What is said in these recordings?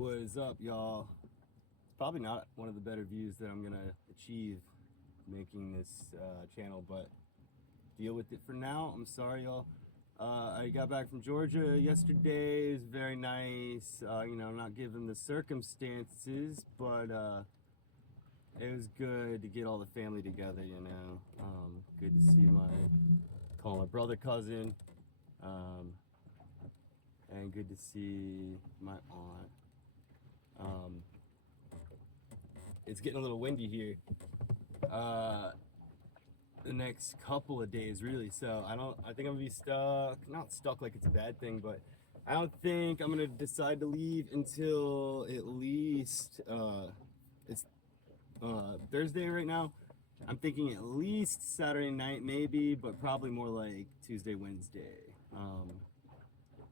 What is up, y'all? It's probably not one of the better views that I'm gonna achieve making this channel, but deal with it for now. I'm sorry, y'all. I got back from Georgia yesterday. It was very nice. Not given the circumstances, but it was good to get all the family together. Good to see call my brother cousin, and good to see my aunt. It's getting a little windy here the next couple of days, really. So I think I'm gonna be stuck, not stuck like it's a bad thing, but I don't think I'm gonna decide to leave until at least it's Thursday right now. I'm thinking at least Saturday night maybe, but probably more like Tuesday, Wednesday.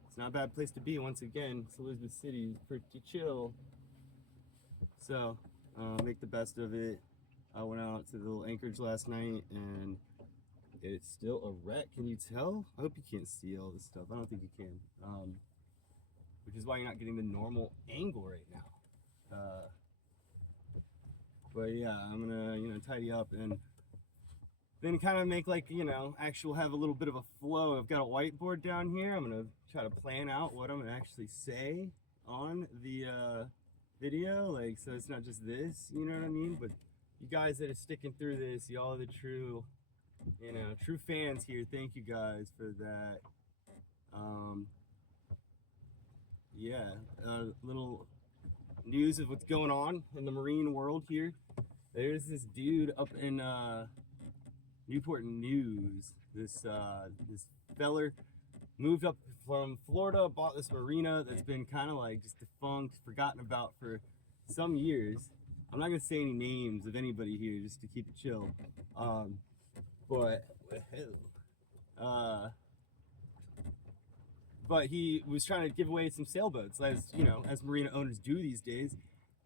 It's not a bad place to be. Once again, it's Elizabeth City, it's pretty chill. So make the best of it. I went out to the little Anchorage last night and it's still a wreck. Can you tell? I hope you can't see all this stuff. I don't think you can. Which is why you're not getting the normal angle right now. But yeah, I'm gonna tidy up and then kind of make actual have a little bit of a flow. I've got a whiteboard down here. I'm gonna try to plan out what I'm gonna actually say on the video, so it's not just this, you know what I mean? But you guys that are sticking through this, y'all are the true fans here. Thank you guys for that. Little news of what's going on in the marine world here. There's this dude up in Newport News. This feller moved up from Florida, bought this marina that's been kind of just defunct, forgotten about for some years. I'm not gonna say any names of anybody here just to keep it chill. But he was trying to give away some sailboats, as marina owners do these days.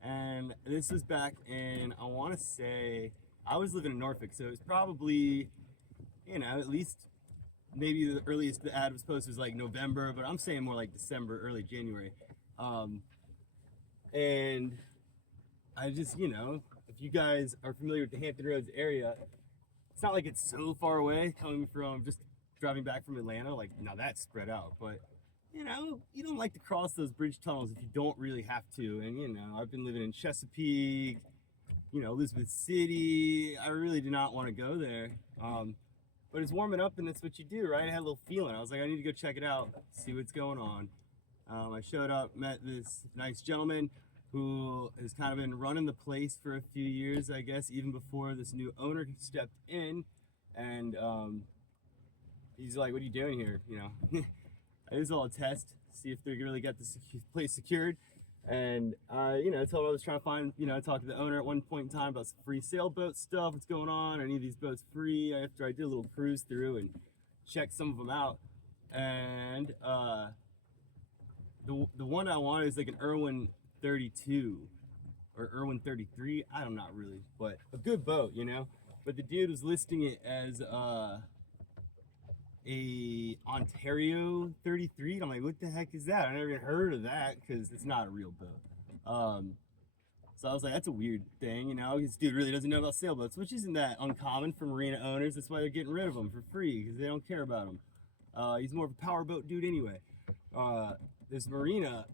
And this was back in, I want to say, I was living in Norfolk, so it was probably, at least maybe the earliest the ad was posted was like November, but I'm saying more like December, early January. And I just, if you guys are familiar with the Hampton Roads area, it's not like it's so far away coming from just driving back from Atlanta. Now that's spread out, but you don't like to cross those bridge tunnels if you don't really have to. And I've been living in Chesapeake, Elizabeth City. I really do not want to go there. But it's warming up and that's what you do, right? I had a little feeling. I was like, I need to go check it out, see what's going on. I showed up, met this nice gentleman who has kind of been running the place for a few years, I guess, even before this new owner stepped in. And he's like, what are you doing here? It was all a test, see if they really got the place secured. And I told him I was trying to find, talk to the owner at one point in time about some free sailboat stuff, what's going on, are any of these boats free? After I did a little cruise through and checked some of them out. And the one I wanted is like an Irwin 32 or Irwin 33, I'm not really, but a good boat, But the dude was listing it as a Ontario 33. I'm like, what the heck is that? I never even heard of that because it's not a real boat. So I was like, that's a weird thing, This dude really doesn't know about sailboats, which isn't that uncommon for marina owners. That's why they're getting rid of them for free, because they don't care about them. He's more of a powerboat dude anyway. This marina,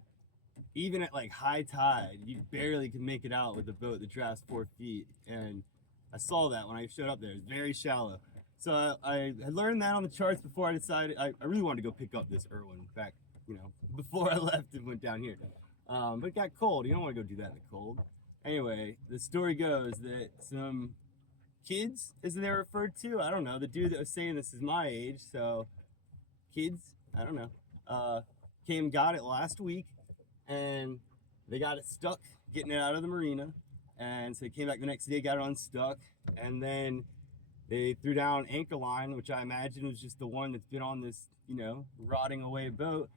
even at high tide, you barely can make it out with a boat that drafts 4 feet. And I saw that when I showed up there. It's very shallow. So I had learned that on the charts before I decided. I really wanted to go pick up this Irwin back, before I left and went down here. But it got cold. You don't want to go do that in the cold. Anyway, the story goes that some kids, as they're referred to, I don't know. The dude that was saying this is my age, so kids, I don't know, got it last week. And they got it stuck getting it out of the marina. And so they came back the next day, got it unstuck. And then they threw down anchor line, which I imagine was just the one that's been on this, rotting away boat.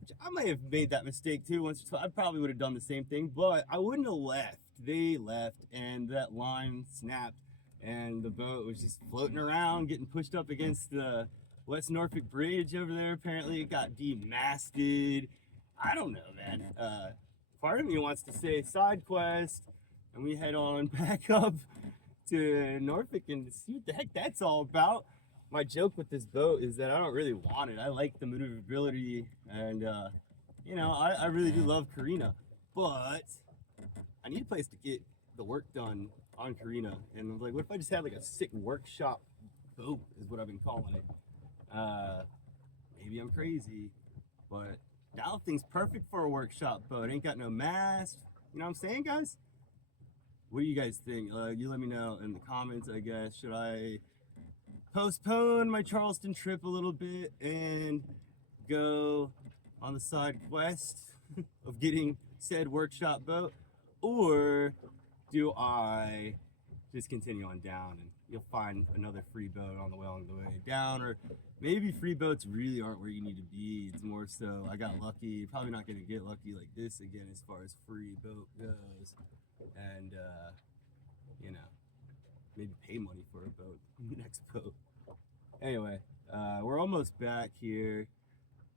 Which I may have made that mistake too once or twice. I probably would have done the same thing, but I wouldn't have left. They left and that line snapped and the boat was just floating around, getting pushed up against the West Norfolk Bridge over there. Apparently it got demasted. I don't know, man. part of me wants to say side quest, and we head on back up to Norfolk and see what the heck that's all about. My joke with this boat is that I don't really want it. I like the maneuverability, and you know, I really do love Carina, but I need a place to get the work done on Carina. And I was like, what if I just had like a sick workshop boat? Is what I've been calling it. Maybe I'm crazy, but that thing's perfect for a workshop boat. Ain't got no mast. You know what I'm saying, guys? What do you guys think? You let me know in the comments, I guess. Should I postpone my Charleston trip a little bit and go on the side quest of getting said workshop boat? Or do I just continue on down and you'll find another free boat on the way down? Or maybe free boats really aren't where you need to be. It's more so I got lucky. Probably not going to get lucky like this again as far as free boat goes. And, you know, maybe pay money for a boat, next boat. Anyway, we're almost back here,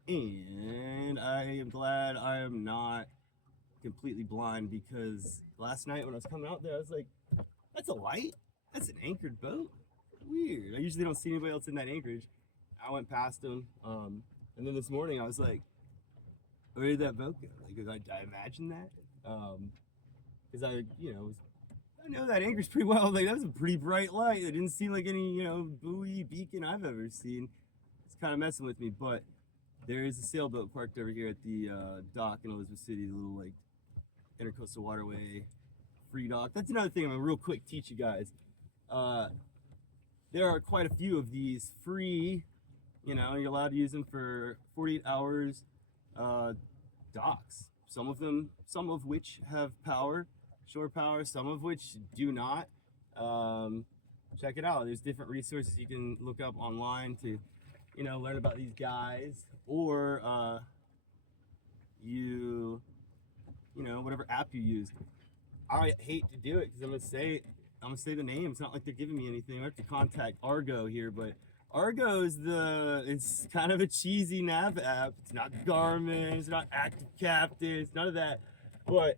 and I am glad I am not completely blind, because last night when I was coming out there, I was like, that's a light? That's an anchored boat? Weird. I usually don't see anybody else in that anchorage. I went past them, and then this morning I was like, where did that boat go? Like, did I imagine that? Because I know that anchorage pretty well. Like, that was a pretty bright light. It didn't seem like any, buoy, beacon I've ever seen. It's kind of messing with me, but there is a sailboat parked over here at the dock in Elizabeth City, the little, like, Intercoastal Waterway free dock. That's another thing I'm going to real quick teach you guys. There are quite a few of these free, you're allowed to use them for 48 hours docks. Some of which have power, shore power, some of which do not. Check it out. There's different resources you can look up online to, learn about these guys, or whatever app you use. I hate to do it because I'm gonna say the name. It's not like they're giving me anything. I have to contact Argo here, but Argo is it's kind of a cheesy nav app. It's not Garmin, it's not Active Captain, it's none of that. But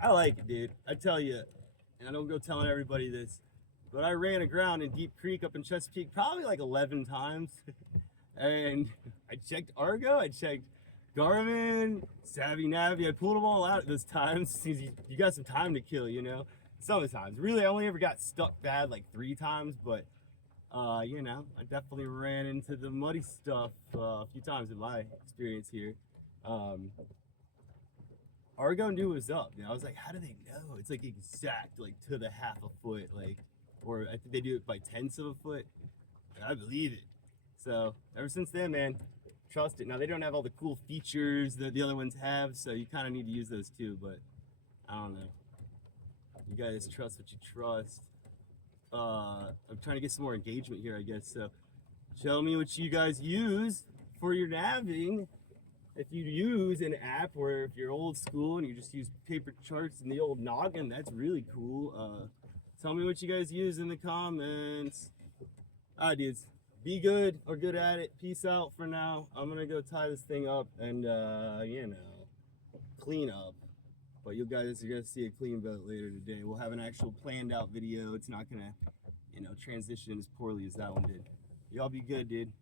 I like it, dude. I tell you, and I don't go telling everybody this, but I ran aground in Deep Creek up in Chesapeake probably like 11 times. And I checked Argo, I checked Garmin, Savvy Navi. I pulled them all out at those times because you got some time to kill, Some of the times. Really, I only ever got stuck bad like 3 times, but I definitely ran into the muddy stuff a few times in my experience here. Argo knew what was up. I was like, how do they know? It's like exact, like to the half a foot, like, or I think they do it by tenths of a foot. And I believe it. So ever since then, man, trust it. Now they don't have all the cool features that the other ones have, so you kind of need to use those too. But I don't know. You guys trust what you trust. I'm trying to get some more engagement here, I guess. So tell me what you guys use for your naviging. If you use an app, or if you're old school and you just use paper charts and the old noggin, that's really cool. Tell me what you guys use in the comments. All right, dudes. Be good or good at it. Peace out for now. I'm going to go tie this thing up and, clean up. But you guys are going to see a clean boat later today. We'll have an actual planned out video. It's not going to, transition as poorly as that one did. Y'all be good, dude.